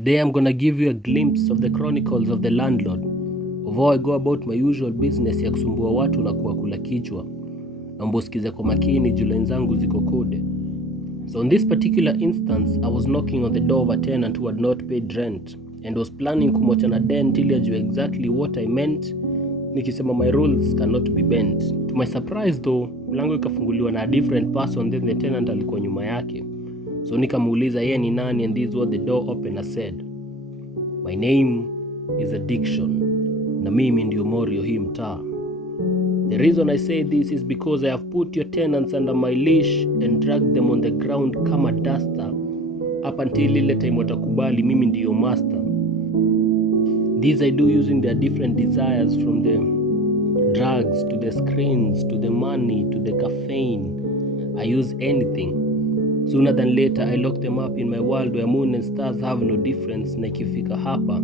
Today I'm gonna give you a glimpse of the chronicles of the landlord, of how I go about my usual business ya kusumbua watu na kuwakula kichwa. Naomba usikize kwa makini juu line zangu ziko kode. So in this particular instance, I was knocking on the door of a tenant who had not paid rent and was planning kumwacha na den till ajue exactly what I meant, nikisema my rules cannot be bent. To my surprise though, mlango ikafunguliwa na a different person than the tenant alikuwa nyuma yake. So nikamuuliza yeye ni nani, and this is what the door opener said. My name is Addiction, na mimi ndio Morio hii mtaa. The reason I say this is because I have put your tenants under my leash and dragged them on the ground kama duster up until ile time watakubali mimi ndio master. This I do using their different desires, from the drugs to the screens to the money to the caffeine. I use anything. Sooner than later I lock them up in my world where moon and stars have no difference, na ikifika hapa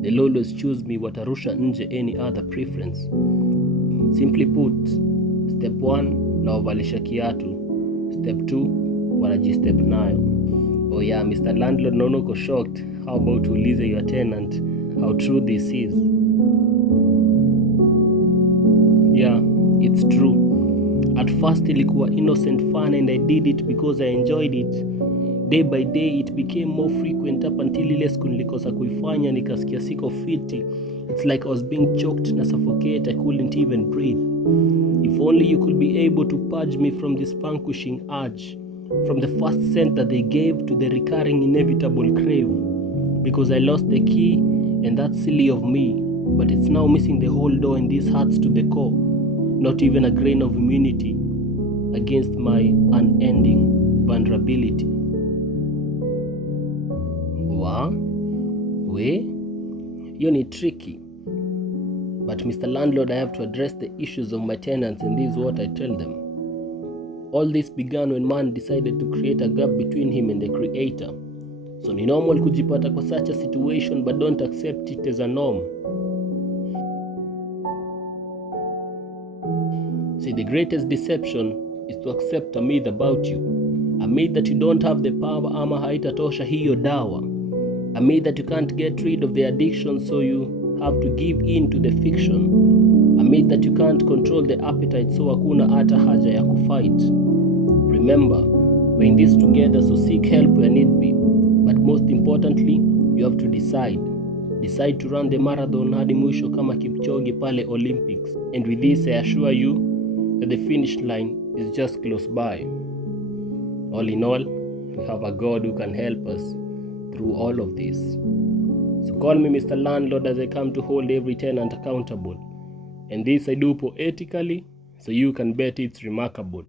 they'll always choose me, watarusha nje any other preference. Simply put, step 1 na wavalisha kiatu, step 2 wanajistep nayo. Oh yeah, Mr. Landlord, naona uko shocked. How about ulize your tenant how true this is? Yeah, it's true. At first ilikuwa innocent fun and I did it because I enjoyed it. Day by day it became more frequent up until ile siku nilikosa kuifanya nikasikia siko fiti. It's like I was being choked na suffocate, I couldn't even breathe. If only you could be able to purge me from this vanquishing urge, from the first scent that they gave to the recurring inevitable crave. Because I lost the key, and that's silly of me, but it's now missing the whole door and this hurts to the core. Not even a grain of immunity against my unending vulnerability. Hiyo ni tricky. But Mr. Landlord, I have to address the issues of my tenants, and this is what I tell them. All this began when man decided to create a gap between him and the creator. So ni normal kujipata kwa such a situation, but don't accept it as a norm. See, the greatest deception is to accept a myth about you. A myth that you don't have the power ama haitatosha hiyo dawa. A myth that you can't get rid of the addiction, so you have to give in to the fiction. A myth that you can't control the appetite, so hakuna hata haja ya kufight. Remember, we're in this together, so seek help where need be. But most importantly, you have to decide. Decide to run the marathon hadi mwisho kama Kipchoge pale Olympics. And with this, I assure you that the finish line is just close by. All in all, we have a God who can help us through all of this. So call me Mr. Landlord as I come to hold every tenant accountable. And this I do poetically, so you can bet it's remarkable.